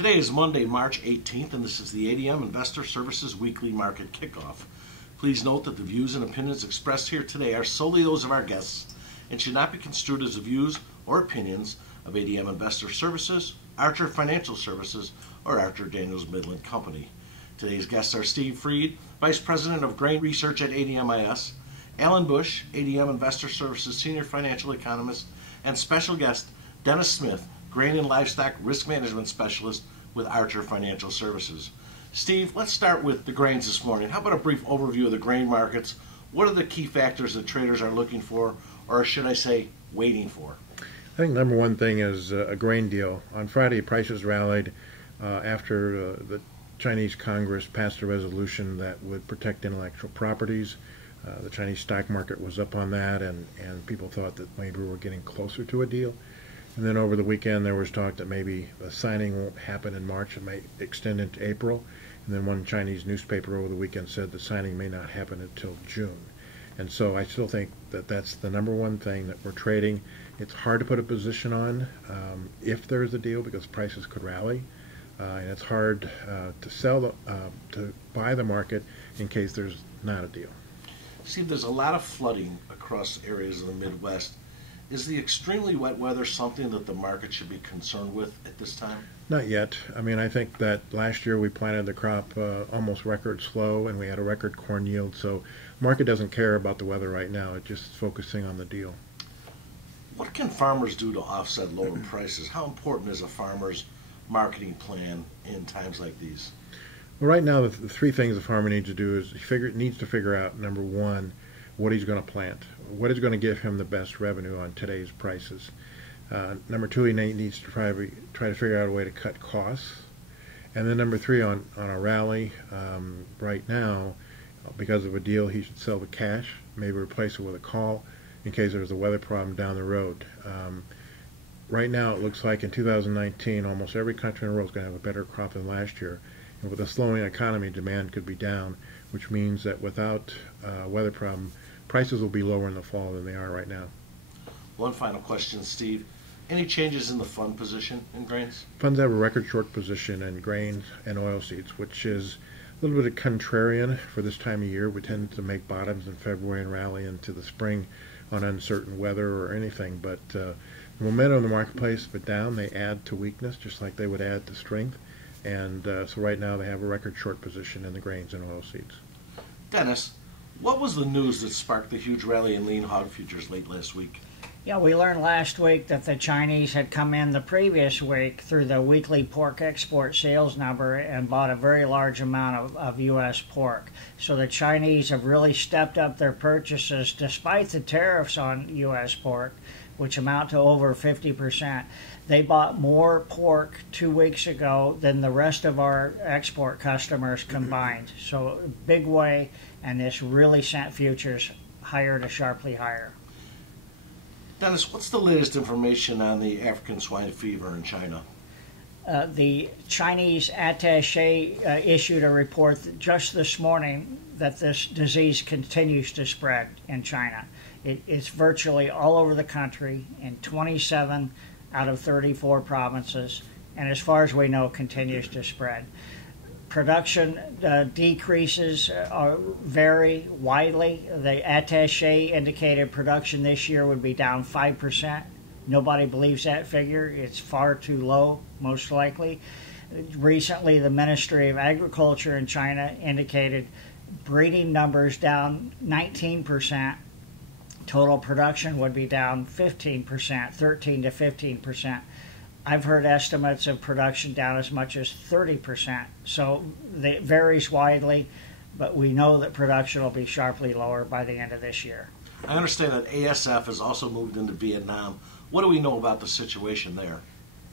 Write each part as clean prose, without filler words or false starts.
Today is Monday, March 18th, and this is the ADM Investor Services Weekly Market Kickoff. Please note that the views and opinions expressed here today are solely those of our guests and should not be construed as the views or opinions of ADM Investor Services, Archer Financial Services, or Archer Daniels Midland Company. Today's guests are Steve Freed, Vice President of Grain Research at ADMIS, Alan Bush, ADM Investor Services Senior Financial Economist, and special guest Dennis Smith, Grain and Livestock Risk Management Specialist with Archer Financial Services. Steve, let's start with the grains this morning. How about a brief overview of the grain markets? What are the key factors that traders are looking for, or should I say, waiting for? I think number one thing is a grain deal. On Friday, prices rallied after the Chinese Congress passed a resolution that would protect intellectual properties. The Chinese stock market was up on that, and people thought that maybe we were getting closer to a deal. And then over the weekend, there was talk that maybe the signing won't happen in March. It may extend into April. And then one Chinese newspaper over the weekend said the signing may not happen until June. And so I still think that that's the number one thing that we're trading. It's hard to put a position on if there's a deal because prices could rally. And it's hard to sell, to buy the market in case there's not a deal. Steve, there's a lot of flooding across areas of the Midwest. Is the extremely wet weather something that the market should be concerned with at this time? Not yet. I mean, I think that last year we planted the crop almost record slow, and we had a record corn yield. So the market doesn't care about the weather right now. It's just focusing on the deal. What can farmers do to offset lower prices? How important is a farmer's marketing plan in times like these? Well, right now, the three things the farmer needs to do is needs to figure out, number one, what he's going to plant, what is going to give him the best revenue on today's prices. Number two, he needs to try to figure out a way to cut costs. And then number three, on a rally, right now, because of a deal, he should sell the cash, maybe replace it with a call in case there's a weather problem down the road. Right now, it looks like in 2019, almost every country in the world is going to have a better crop than last year. And with a slowing economy, demand could be down, which means that without a weather problem, prices will be lower in the fall than they are right now. One final question, Steve. Any changes in the fund position in grains? Funds have a record short position in grains and oilseeds, which is a little bit of contrarian for this time of year. We tend to make bottoms in February and rally into the spring on uncertain weather or anything. But the momentum in the marketplace, but down, they add to weakness just like they would add to strength. And so right now they have a record short position in the grains and oilseeds. Dennis, what was the news that sparked the huge rally in lean hog futures late last week? Yeah, we learned last week that the Chinese had come in the previous week through the weekly pork export sales number and bought a very large amount of U.S. pork. So the Chinese have really stepped up their purchases despite the tariffs on U.S. pork, which amount to over 50%. They bought more pork 2 weeks ago than the rest of our export customers combined. So big way, and this really sent futures higher to sharply higher. Dennis, what's the latest information on the African swine fever in China? The Chinese attaché issued a report just this morning that this disease continues to spread in China. It's virtually all over the country in 27 out of 34 provinces, and as far as we know, continues to spread. Production decreases vary widely. The attaché indicated production this year would be down 5%. Nobody believes that figure. It's far too low, most likely. Recently, the Ministry of Agriculture in China indicated breeding numbers down 19%. Total production would be down 15%, 13 to 15%. I've heard estimates of production down as much as 30%. So it varies widely, but we know that production will be sharply lower by the end of this year. I understand that ASF has also moved into Vietnam. What do we know about the situation there?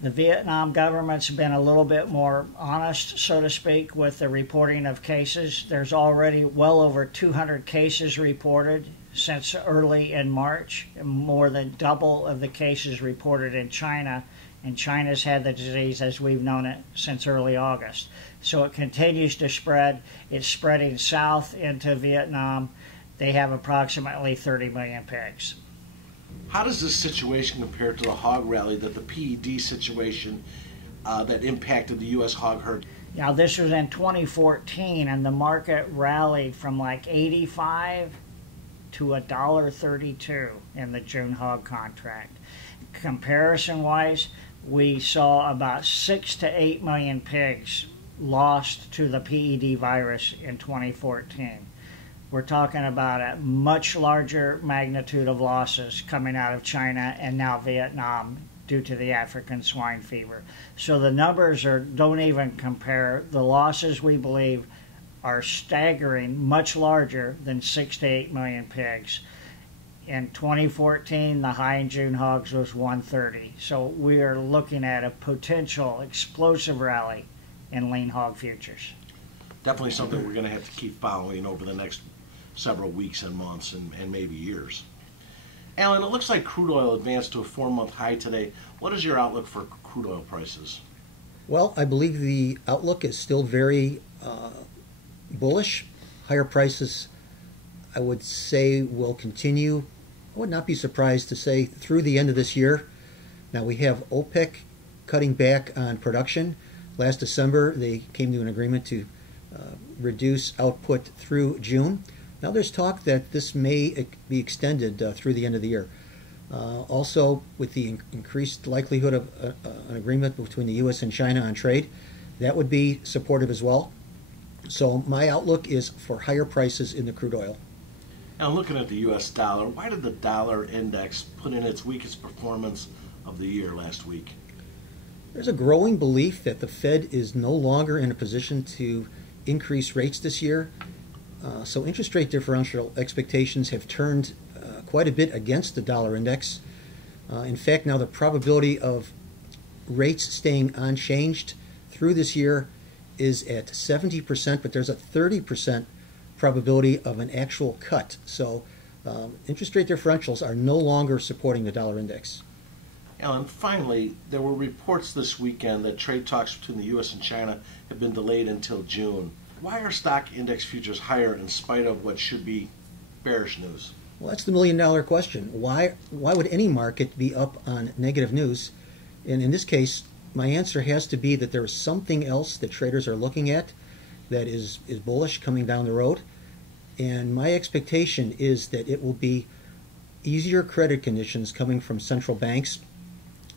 The Vietnam government's been a little bit more honest, so to speak, with the reporting of cases. There's already well over 200 cases reported since early in March, more than double of the cases reported in China. And China's had the disease as we've known it since early August. So it continues to spread. It's spreading south into Vietnam. They have approximately 30 million pigs. How does this situation compare to the hog rally that the PED situation that impacted the U.S. hog herd? Now, this was in 2014, and the market rallied from like 85 to $1.32 in the June hog contract. Comparison-wise, we saw about 6 to 8 million pigs lost to the PED virus in 2014. We're talking about a much larger magnitude of losses coming out of China and now Vietnam due to the African swine fever. So the numbers don't even compare. The losses, we believe, are staggering, much larger than 6 to 8 million pigs. In 2014, the high in June hogs was 130. So we are looking at a potential explosive rally in lean hog futures. Definitely something we're going to have to keep following over the next several weeks and months and maybe years. Alan, it looks like crude oil advanced to a 4-month high today. What is your outlook for crude oil prices? Well, I believe the outlook is still very bullish. Higher prices, I would say, will continue. I would not be surprised to say through the end of this year. Now, we have OPEC cutting back on production. Last December, they came to an agreement to reduce output through June. Now there's talk that this may be extended through the end of the year. Also, with the increased likelihood of an agreement between the U.S. and China on trade, that would be supportive as well. So my outlook is for higher prices in the crude oil. Now looking at the U.S. dollar, why did the dollar index put in its weakest performance of the year last week? There's a growing belief that the Fed is no longer in a position to increase rates this year. So interest rate differential expectations have turned quite a bit against the dollar index. In fact, now the probability of rates staying unchanged through this year is at 70%, but there's a 30% probability of an actual cut. So interest rate differentials are no longer supporting the dollar index. Alan, finally, there were reports this weekend that trade talks between the U.S. and China have been delayed until June. Why are stock index futures higher in spite of what should be bearish news? Well, that's the million-dollar question. Why would any market be up on negative news? And in this case, my answer has to be that there is something else that traders are looking at that is bullish coming down the road. And my expectation is that it will be easier credit conditions coming from central banks.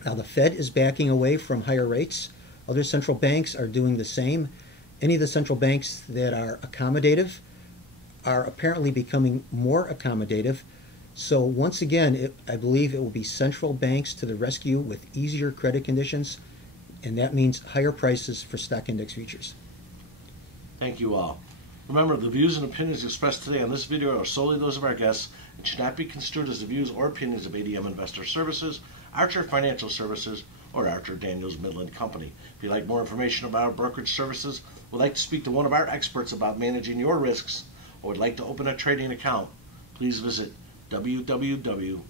Now, the Fed is backing away from higher rates. Other central banks are doing the same. Any of the central banks that are accommodative are apparently becoming more accommodative. So once again, I believe it will be central banks to the rescue with easier credit conditions, and that means higher prices for stock index futures. Thank you all. Remember, the views and opinions expressed today on this video are solely those of our guests and should not be construed as the views or opinions of ADM Investor Services, Archer Financial Services, or Archer Daniels Midland Company. If you'd like more information about our brokerage services, would like to speak to one of our experts about managing your risks, or would like to open a trading account, please visit www.admis.com.